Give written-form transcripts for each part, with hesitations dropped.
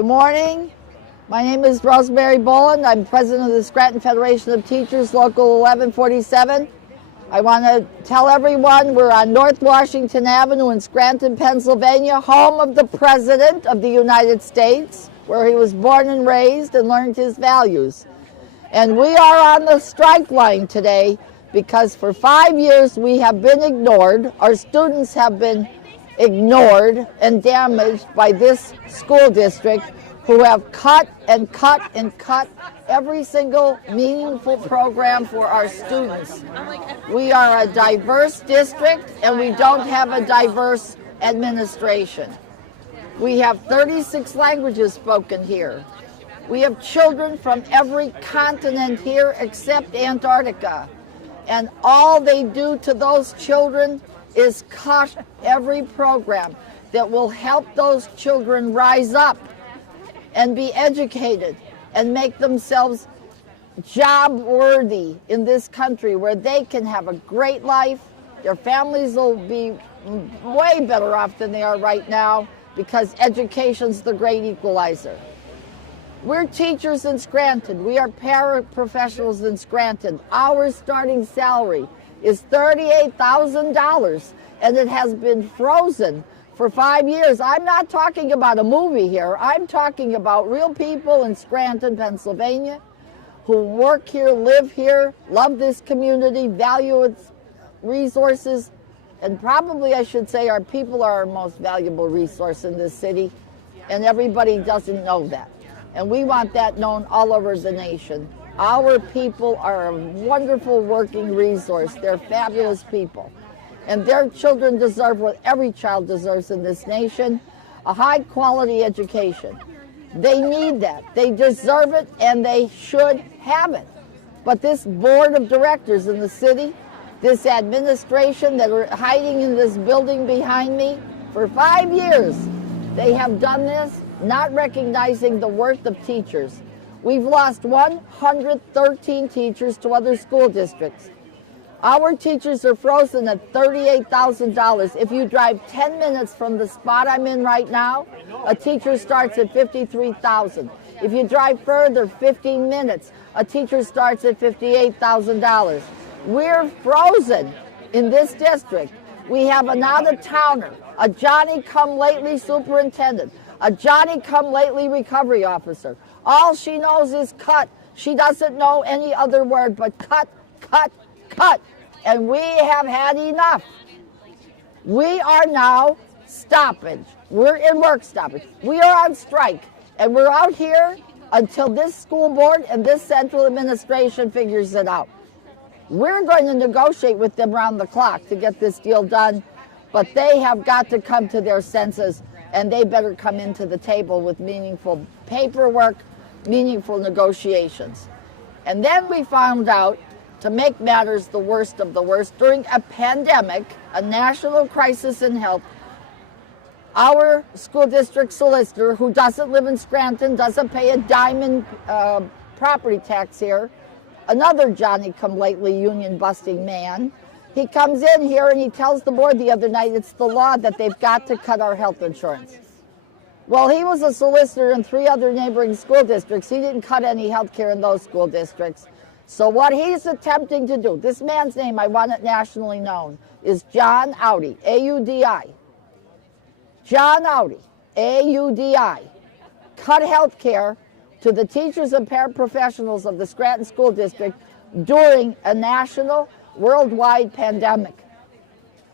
Good morning. My name is Rosemary Boland. I'm president of the Scranton Federation of Teachers, Local 1147. I want to tell everyone we're on North Washington Avenue in Scranton, Pennsylvania, home of the President of the United States, where he was born and raised and learned his values. And we are on the strike line today because for 5 years we have been ignored. Our students have been ignored and damaged by this school district, who have cut and cut and cut every single meaningful program for our students. We are a diverse district and we don't have a diverse administration. We have 36 languages spoken here. We have children from every continent here except Antarctica. And all they do to those children is cut every program that will help those children rise up and be educated and make themselves job worthy in this country where they can have a great life. Their families will be way better off than they are right now because education's the great equalizer. We're teachers in Scranton. We are paraprofessionals in Scranton. Our starting salary is $38,000 and it has been frozen for 5 years. I'm not talking about a movie here. I'm talking about real people in Scranton, Pennsylvania, who work here, live here, love this community, value its resources, and probably I should say our people are our most valuable resource in this city, and everybody doesn't know that. And we want that known all over the nation. Our people are a wonderful working resource. They're fabulous people. And their children deserve what every child deserves in this nation, a high quality education. They need that. They deserve it and they should have it. But this board of directors in the city, this administration that are hiding in this building behind me, for 5 years, they have done this, not recognizing the worth of teachers. We've lost 113 teachers to other school districts. Our teachers are frozen at $38,000. If you drive 10 minutes from the spot I'm in right now, a teacher starts at $53,000. If you drive further 15 minutes, a teacher starts at $58,000. We're frozen in this district. We have an out-of-towner, a Johnny-come-lately superintendent, a Johnny-come-lately recovery officer. All she knows is cut. She doesn't know any other word but cut, cut, cut. And we have had enough. We are now stoppage. We're in work stoppage. We are on strike. And we're out here until this school board and this central administration figures it out. We're going to negotiate with them around the clock to get this deal done, but they have got to come to their senses, and they better come into the table with meaningful paperwork, meaningful negotiations. And then we found out, to make matters the worst of the worst, during a pandemic, a national crisis in health, our school district solicitor, who doesn't live in Scranton, doesn't pay a dime in property tax here, another Johnny-come-lately union-busting man, he comes in here and he tells the board the other night it's the law that they've got to cut our health insurance. Well, he was a solicitor in 3 other neighboring school districts. He didn't cut any health care in those school districts. So what he's attempting to do, this man's name, I want it nationally known, is John Audi, A-U-D-I. John Audi, A-U-D-I, cut health care to the teachers and paraprofessionals of the Scranton School District during a national, worldwide pandemic.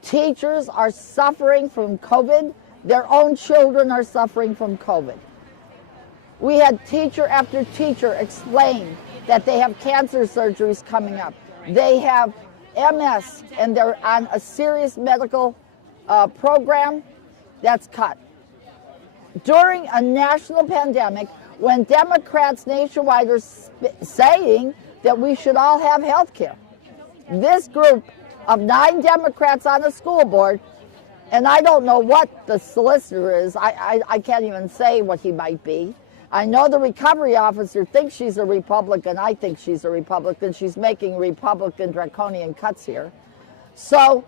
Teachers are suffering from COVID. Their own children are suffering from COVID. We had teacher after teacher explain that they have cancer surgeries coming up. They have MS and they're on a serious medical program that's cut. During a national pandemic, when Democrats nationwide are saying that we should all have health care, this group of 9 Democrats on a school board, and I don't know what the solicitor is, I can't even say what he might be. I know the recovery officer thinks she's a Republican. I think she's a Republican. She's making Republican draconian cuts here. So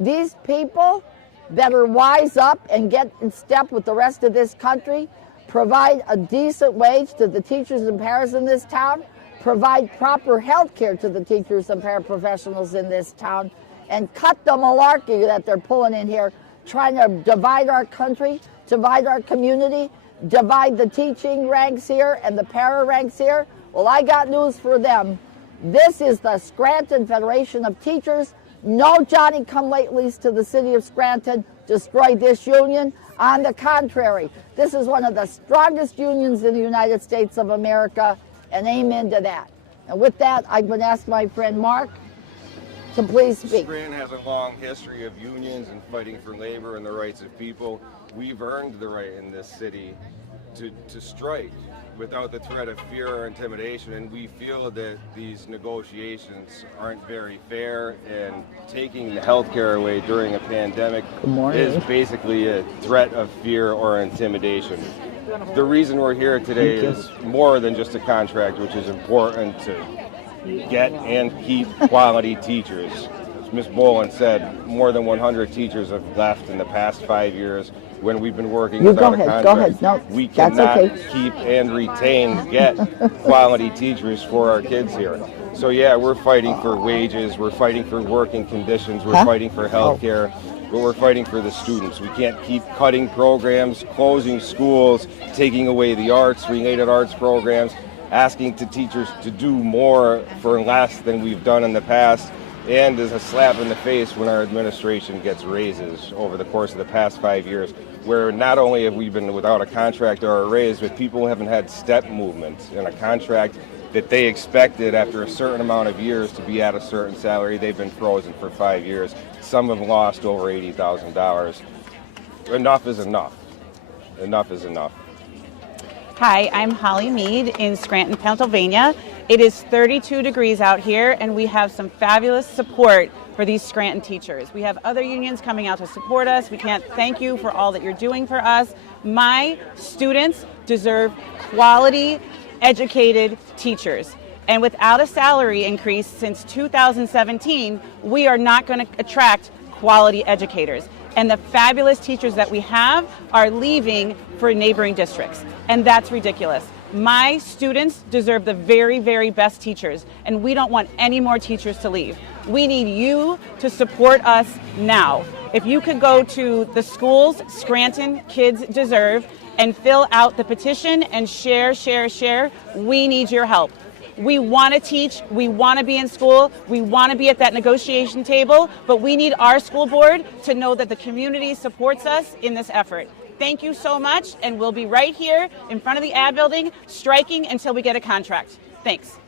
these people better wise up and get in step with the rest of this country. provide a decent wage to the teachers and paras in this town, provide proper health care to the teachers and paraprofessionals in this town, and cut the malarkey that they're pulling in here, trying to divide our country, divide our community, divide the teaching ranks here and the para ranks here. Well, I got news for them. This is the Scranton Federation of Teachers. No Johnny-come-latelys to the city of Scranton destroyed this union. On the contrary, this is one of the strongest unions in the United States of America, and amen to that. And with that, I'm going to ask my friend Mark to please speak. Scranton has a long history of unions and fighting for labor and the rights of people. We've earned the right in this city to strike without the threat of fear or intimidation, and we feel that these negotiations aren't very fair, and taking the health care away during a pandemic is basically a threat of fear or intimidation. The reason we're here today is more than just a contract, which is important to get and keep quality teachers. As Ms. Boland said, more than 100 teachers have left in the past 5 years when we've been working without a contract. Go ahead. No, we cannot okay. keep and retain, get quality teachers for our kids here. So yeah, we're fighting for wages, we're fighting for working conditions, we're fighting for health care, but we're fighting for the students. We can't keep cutting programs, closing schools, taking away the arts, related arts programs, asking the teachers to do more for less than we've done in the past, and as a slap in the face when our administration gets raises over the course of the past 5 years, where not only have we been without a contract or a raise, but people haven't had step movement in a contract that they expected after a certain amount of years to be at a certain salary. They've been frozen for 5 years. Some have lost over $80,000. Enough is enough. Enough is enough. Hi, I'm Holly Mead in Scranton, Pennsylvania. It is 32 degrees out here, and we have some fabulous support for these Scranton teachers. We have other unions coming out to support us. We can't thank you for all that you're doing for us. My students deserve quality, educated teachers. And without a salary increase since 2017, we are not going to attract quality educators. And the fabulous teachers that we have are leaving for neighboring districts. And that's ridiculous. My students deserve the very, very best teachers, and we don't want any more teachers to leave. We need you to support us now. If you could go to the schools Scranton Kids Deserve and fill out the petition and share, we need your help. We want to teach, we want to be in school, we want to be at that negotiation table, but we need our school board to know that the community supports us in this effort. Thank you so much, and we'll be right here in front of the ad building striking until we get a contract. Thanks.